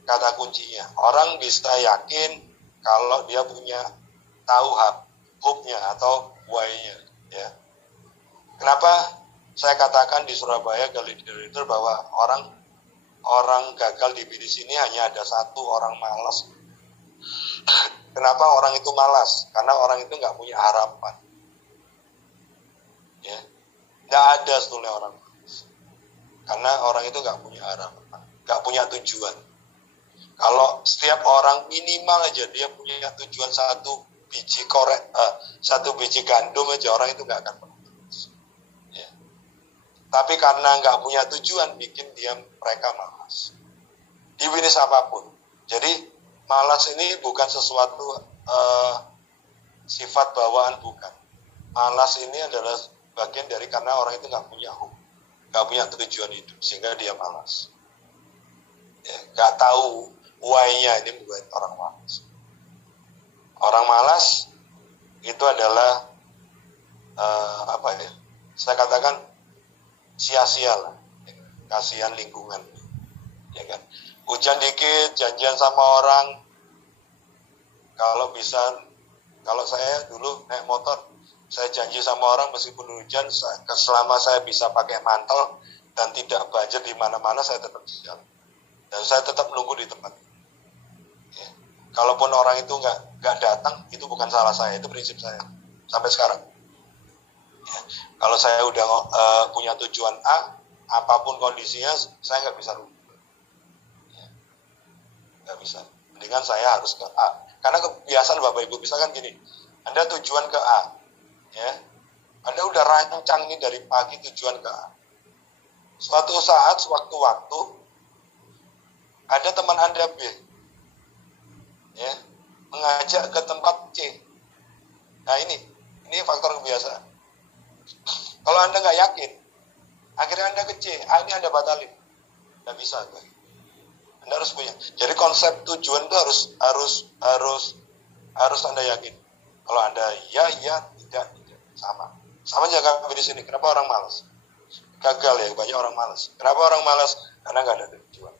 kata kuncinya. Orang bisa yakin kalau dia punya tahu hope-nya atau why-nya. Ya. Kenapa saya katakan di Surabaya Leader bahwa orang gagal di bisnis ini hanya ada satu, orang malas. Kenapa orang itu malas? Karena orang itu nggak punya harapan. Ya, nggak ada sebetulnya orang malas. Karena orang itu nggak punya harapan, nggak punya tujuan. Kalau setiap orang minimal aja dia punya tujuan satu biji gandum aja, orang itu nggak akan malas. Ya. Tapi karena nggak punya tujuan, bikin mereka malas. Di bisnis apapun. Jadi malas ini bukan sesuatu sifat bawaan, bukan. Malas ini adalah bagian dari karena orang itu nggak punya hope, nggak punya tujuan hidup, sehingga dia malas. Ya, nggak tahu why-nya, ini membuat orang malas. Orang malas itu adalah saya katakan sia-sia lah, kasihan lingkungan, ya kan. Hujan dikit, janjian sama orang. Kalau saya dulu naik motor, saya janji sama orang meskipun hujan, selama saya bisa pakai mantel dan tidak banjir di mana-mana, saya tetap jalan. Dan saya tetap menunggu di tempat. Ya. Kalaupun orang itu nggak datang, itu bukan salah saya, itu prinsip saya sampai sekarang. Ya. Kalau saya udah punya tujuan A, apapun kondisinya, saya nggak bisa rugi. Nggak bisa. Mendingan saya harus ke A. Karena kebiasaan Bapak Ibu, misalkan gini, Anda tujuan ke A, ya, Anda udah rancang nih dari pagi tujuan ke A. Suatu saat, sewaktu-waktu, ada teman Anda B, ya, mengajak ke tempat C. Nah ini faktor kebiasaan. Kalau Anda nggak yakin, akhirnya Anda ke C, A ini Anda batalin. Nggak bisa, guys. Anda harus punya. Jadi konsep tujuan itu harus Anda yakin. Kalau Anda ya, tidak, sama jaga di sini. Kenapa orang malas? Gagal ya, banyak orang malas. Kenapa orang malas? Karena nggak ada tujuan.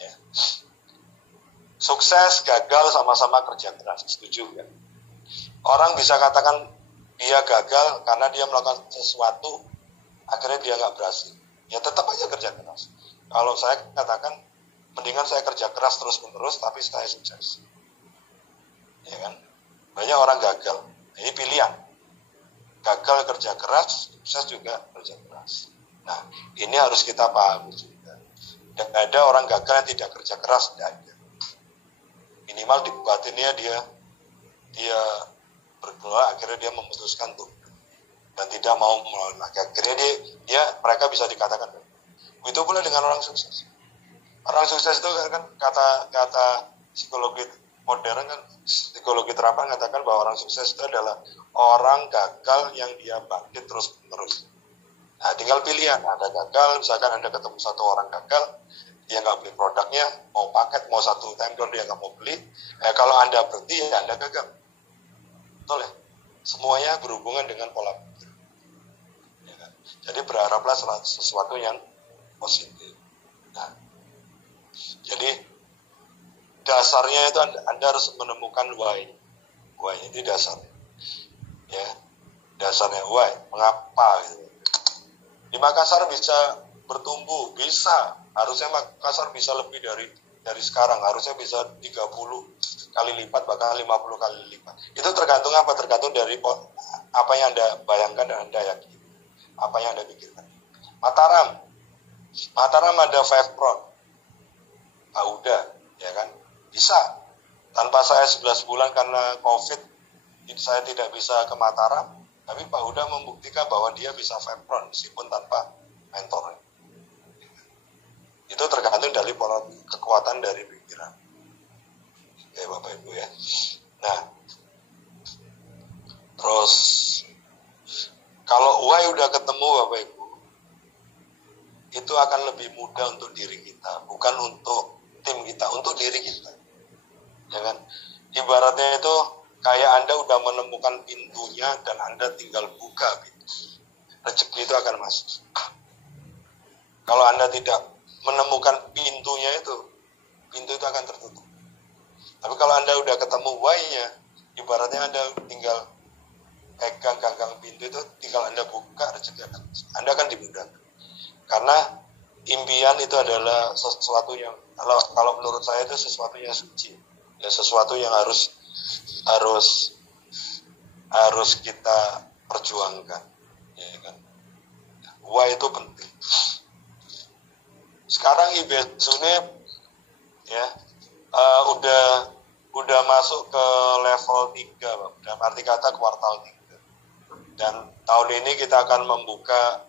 Ya. Sukses, gagal sama-sama kerja keras. Setuju kan? Orang bisa katakan dia gagal karena dia melakukan sesuatu, akhirnya dia nggak berhasil. Ya tetap aja kerja keras. Kalau saya katakan, mendingan saya kerja keras terus-menerus, tapi saya sukses. Ya kan? Banyak orang gagal. Ini pilihan. Gagal kerja keras, sukses juga kerja keras. Nah, ini harus kita pahami juga. Dan ada orang gagal yang tidak kerja keras, tidak ada. Minimal di batinnya dia berdoa, akhirnya dia memutuskan untuk dan tidak mau melawan lagi. Akhirnya mereka bisa dikatakan. Begitu pula dengan orang sukses. Orang sukses itu kan kata psikologi modern kan, psikologi terapan katakan bahwa orang sukses itu adalah orang gagal yang dia bangkit terus-menerus. Nah, tinggal pilihan. Ada gagal, misalkan Anda ketemu satu orang gagal, dia nggak beli produknya, mau paket, mau satu tumbler dia nggak mau beli. Kalau Anda berhenti, ya Anda gagal. Betul ya? Semuanya berhubungan dengan pola pikir. Ya kan? Jadi berharaplah sesuatu yang positif. Nah, jadi dasarnya itu Anda harus menemukan why. Why itu dasarnya. Ya. Dasarnya why, mengapa gitu. Di Makassar bisa bertumbuh, bisa. Harusnya Makassar bisa lebih dari sekarang, harusnya bisa 30 kali lipat, bahkan 50 kali lipat. Itu tergantung apa? Tergantung dari apa yang Anda bayangkan dan Anda yakini. Apa yang Anda pikirkan. Mataram ada 5 Front. Udah, ya kan? Bisa. tanpa saya 11 bulan karena COVID, saya tidak bisa ke Mataram, tapi Pak Huda membuktikan bahwa dia bisa Fepron meskipun tanpa mentor. Itu tergantung dari pola kekuatan dari pikiran. Oke Bapak Ibu ya. Nah, terus kalau why udah ketemu Bapak Ibu, itu akan lebih mudah untuk diri kita, bukan untuk tim kita, untuk diri kita. Ya kan? Ibaratnya itu kayak Anda udah menemukan pintunya dan Anda tinggal buka pintu. Rezeki itu akan masuk. Kalau Anda tidak menemukan pintunya itu, pintu itu akan tertutup. Tapi kalau Anda udah ketemu why-nya, ibaratnya Anda tinggal pegang gagang pintu itu, tinggal Anda buka, rezeki akan masuk. Anda akan dimudahkan. Karena impian itu adalah sesuatu yang, kalau menurut saya itu sesuatu yang suci. Ya, sesuatu yang harus kita perjuangkan, ya kan? Why itu penting. Sekarang IBS ini ya udah masuk ke level 3, Bang. Dalam arti kata kuartal 3. Dan tahun ini kita akan membuka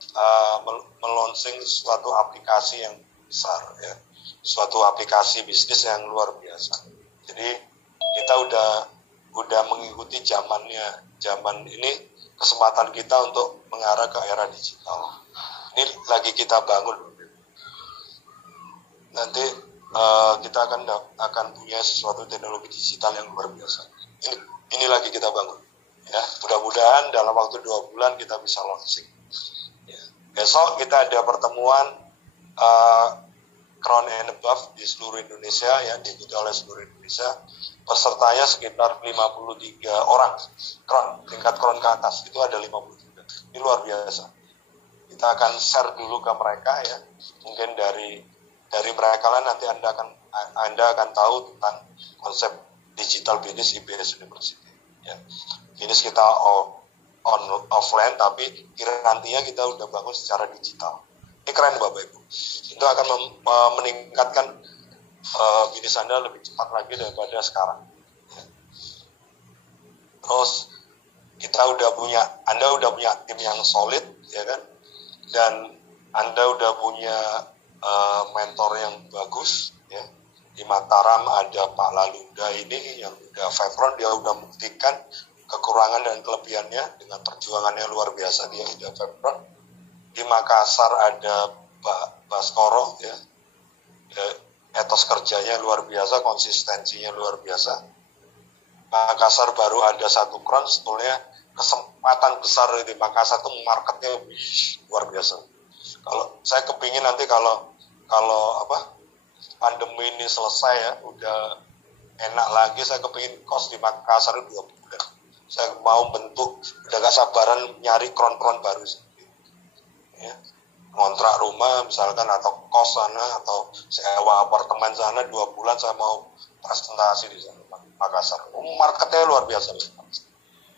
meluncing suatu aplikasi yang besar ya. Suatu aplikasi bisnis yang luar biasa. Jadi kita udah mengikuti zamannya. Zaman ini kesempatan kita untuk mengarah ke era digital. Ini lagi kita bangun. Nanti kita akan punya sesuatu teknologi digital yang luar biasa. Ini lagi kita bangun. Ya, mudah-mudahan dalam waktu 2 bulan kita bisa launching. Ya. Besok kita ada pertemuan Crown and Above di seluruh Indonesia, ya, diikuti oleh seluruh Indonesia. Pesertanya sekitar 53 orang. Tingkat Crown ke atas itu ada 53. Ini luar biasa. Kita akan share dulu ke mereka ya. Mungkin dari mereka lah nanti Anda akan tahu tentang konsep digital business IBS University. Ya. Bisnis kita offline, tapi nantinya kita udah bangun secara digital. Ini keren Bapak Ibu. Itu akan meningkatkan bisnis Anda lebih cepat lagi daripada sekarang. Ya. Terus Anda udah punya tim yang solid, ya kan? Dan Anda udah punya mentor yang bagus, ya. Di Mataram ada Pak Lalunda ini yang udah Fepron, dia udah membuktikan kekurangan dan kelebihannya dengan perjuangan yang luar biasa, dia udah Fepron. Di Makassar ada Pak Baskoro, ya. Etos kerjanya luar biasa, konsistensinya luar biasa. Makassar baru ada 1 Crown, sebetulnya kesempatan besar di Makassar itu marketnya luar biasa. Kalau saya kepingin nanti kalau pandemi ini selesai ya, udah enak lagi, saya kepingin kos di Makassar 2 bulan. Saya mau bentuk, udah gak sabaran nyari kron-kron baru. Ya. Ngontrak rumah misalkan, atau kos sana, atau sewa apartemen sana 2 bulan, saya mau presentasi di sana, Makassar. Marketnya luar biasa.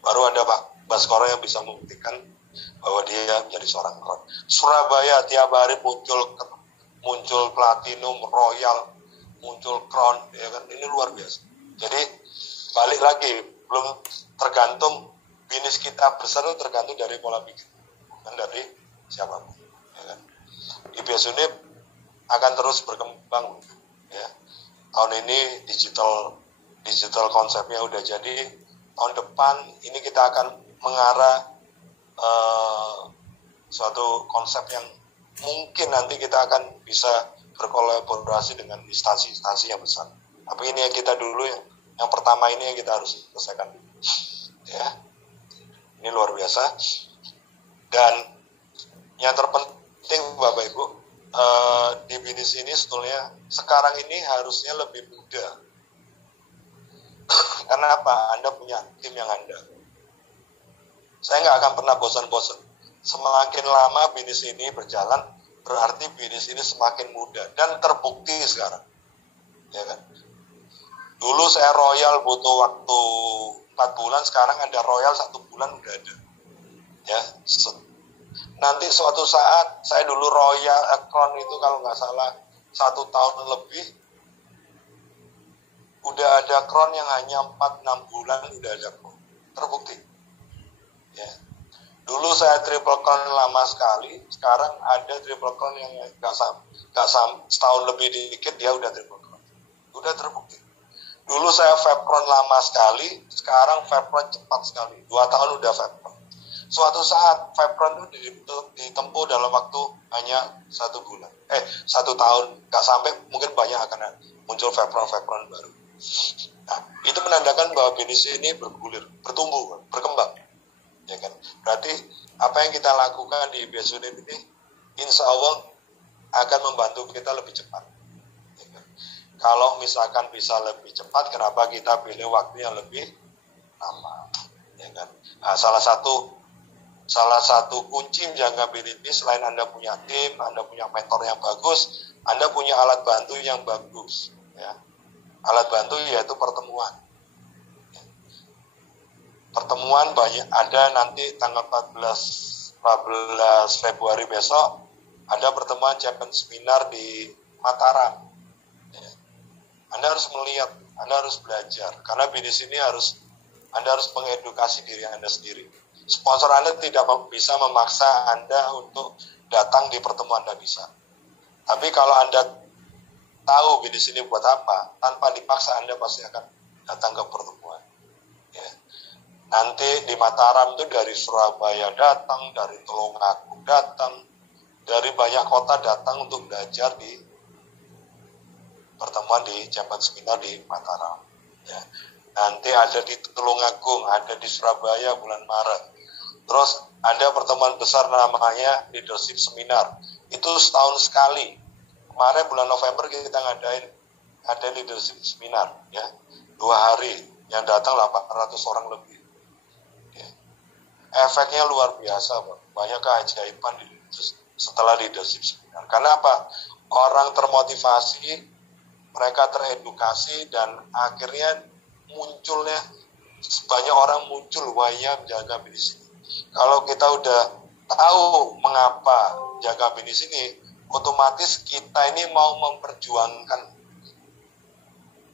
Baru ada Pak Baskoro yang bisa membuktikan bahwa dia menjadi seorang kron. Surabaya tiap hari muncul platinum, royal, muncul crown, ya kan, ini luar biasa. Jadi balik lagi, belum tergantung bisnis kita besar itu tergantung dari pola pikir, bukan dari siapapun. Ya kan? IBS Unip akan terus berkembang. Ya. Tahun ini digital konsepnya udah jadi. Tahun depan ini kita akan mengarah suatu konsep yang mungkin nanti kita akan bisa berkolaborasi dengan instansi-instansi yang besar. Tapi ini yang kita dulu yang pertama ini yang kita harus selesaikan. Ya, ini luar biasa. Dan yang terpenting Bapak Ibu, di bisnis ini sebetulnya sekarang ini harusnya lebih mudah. Karena apa? Anda punya tim yang handal. Saya nggak akan pernah bosan-bosan. Semakin lama bisnis ini berjalan, berarti bisnis ini semakin mudah dan terbukti sekarang. Ya kan? Dulu saya royal butuh waktu 4 bulan, sekarang ada royal 1 bulan udah ada. Ya. Nanti suatu saat saya dulu royal Crown itu kalau nggak salah 1 tahun lebih udah ada crown yang hanya 4-6 bulan udah ada crown. Terbukti. Ya. Dulu saya triple crown lama sekali, sekarang ada triple crown yang nggak setahun lebih dikit dia udah triple crown. Udah terbukti. Dulu saya vape crown lama sekali, sekarang vape crown cepat sekali. 2 tahun udah vape crown. Suatu saat vape crown itu ditempuh dalam waktu hanya 1 bulan. 1 tahun, nggak sampai, mungkin banyak akan muncul vape crown baru. Nah, itu menandakan bahwa bisnis ini bergulir, bertumbuh, berkembang. Ya kan? Berarti apa yang kita lakukan di IBS Unit ini insya Allah akan membantu kita lebih cepat. Ya kan? Kalau misalkan bisa lebih cepat, kenapa kita pilih waktu yang lebih lama? Ya kan? Nah, salah satu kunci menjaga bisnis selain Anda punya tim, Anda punya mentor yang bagus, Anda punya alat bantu yang bagus. Ya. Alat bantu yaitu pertemuan. Pertemuan banyak ada nanti tanggal 14 Februari besok ada pertemuan champion seminar di Mataram. Ya. Anda harus melihat, Anda harus belajar karena bisnis ini Anda harus mengedukasi diri Anda sendiri. Sponsor Anda tidak bisa memaksa Anda untuk datang di pertemuan, Anda bisa. Tapi kalau Anda tahu bisnis ini buat apa, tanpa dipaksa Anda pasti akan datang ke pertemuan. Ya. Nanti di Mataram itu dari Surabaya datang, dari Tulungagung datang, dari banyak kota datang untuk belajar di pertemuan di Champion Seminar di Mataram. Ya. Nanti ada di Tulungagung, ada di Surabaya bulan Maret. Terus ada pertemuan besar namanya Leadership Seminar. Itu setahun sekali. Kemarin bulan November kita ngadain ada Leadership Seminar, ya, 2 hari, yang datang 800 orang lebih. Efeknya luar biasa, Pak. Banyak keajaiban setelah leadership seminar. Karena apa? Orang termotivasi, mereka teredukasi, dan akhirnya munculnya banyak orang muncul waya menjaga bisnis ini. Kalau kita udah tahu mengapa jaga bisnis ini, otomatis kita ini mau memperjuangkan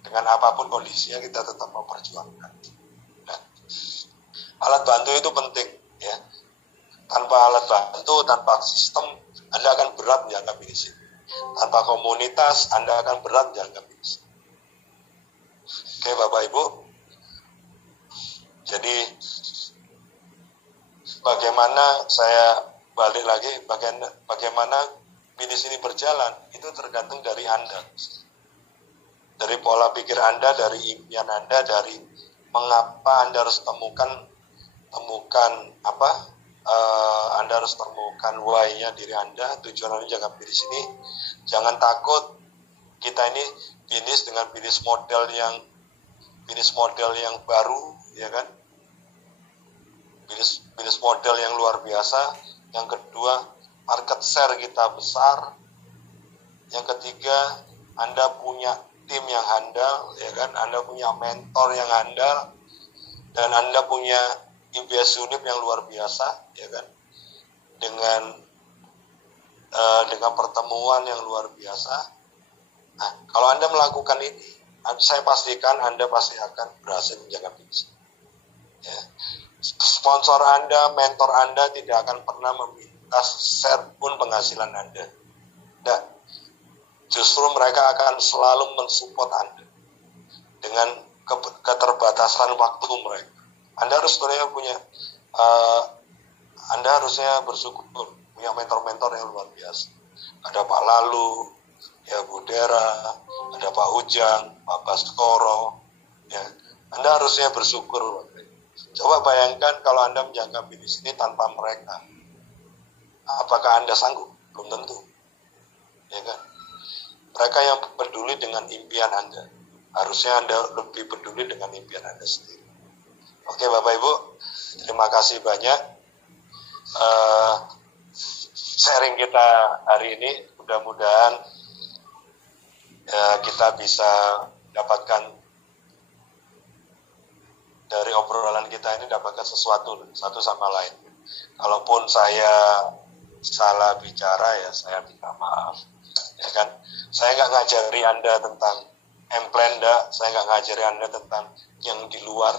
dengan apapun kondisinya, kita tetap memperjuangkan. Alat bantu itu penting, ya. Tanpa alat bantu, tanpa sistem, Anda akan berat menjaga bisnis. Tanpa komunitas, Anda akan berat menjaga bisnis. Oke, Bapak Ibu. Jadi, bagaimana saya balik lagi, bagaimana bisnis ini berjalan, itu tergantung dari Anda. Dari pola pikir Anda, dari impian Anda, dari mengapa Anda harus temukan Anda harus temukan why-nya diri Anda, tujuan Anda jaga bisnis ini. Jangan takut, kita ini bisnis dengan bisnis model yang baru, ya kan? Bisnis model yang luar biasa. Yang kedua, market share kita besar. Yang ketiga, Anda punya tim yang handal, ya kan? Anda punya mentor yang handal, dan Anda punya IBS Unit yang luar biasa, ya kan? Dengan pertemuan yang luar biasa. Nah, kalau Anda melakukan ini, saya pastikan Anda pasti akan berhasil menjaga bisnis. Ya. Sponsor Anda, mentor Anda tidak akan pernah meminta share pun penghasilan Anda. Nah, justru mereka akan selalu mensupport Anda dengan keterbatasan waktu mereka. Anda harus sebenarnya Anda harusnya bersyukur punya mentor-mentor yang luar biasa. Ada Pak Lalu, ya Bu Dera, ada Pak Ujang, Pak Baskoro, ya. Anda harusnya bersyukur. Coba bayangkan kalau Anda menjaga bisnis ini tanpa mereka. Apakah Anda sanggup? Belum tentu. Ya kan? Mereka yang peduli dengan impian Anda. Harusnya Anda lebih peduli dengan impian Anda sendiri. Oke, Bapak Ibu, terima kasih banyak sharing kita hari ini. Mudah-mudahan kita bisa dapatkan dari obrolan kita ini, dapatkan sesuatu satu sama lain. Kalaupun saya salah bicara, ya saya minta maaf. Ya kan, saya nggak ngajari Anda tentang emplenda, saya nggak ngajari Anda tentang yang di luar,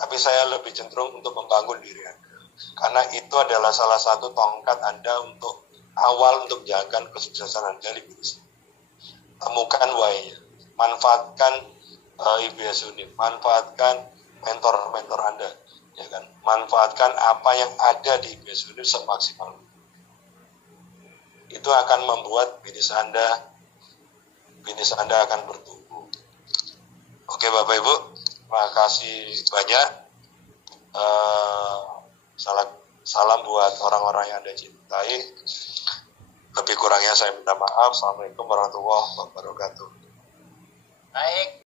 tapi saya lebih cenderung untuk membangun diri Anda. Karena itu adalah salah satu tongkat Anda untuk awal untuk menjalankan kesuksesan Anda di bisnis. Temukan why-nya, manfaatkan IBS Unif, manfaatkan mentor-mentor Anda, ya kan? Manfaatkan apa yang ada di IBS Unif semaksimal. Itu akan membuat bisnis Anda akan bertumbuh. Oke Bapak Ibu, terima kasih banyak. Salam buat orang-orang yang Anda cintai. Lebih kurangnya saya minta maaf. Assalamualaikum warahmatullahi wabarakatuh. Baik.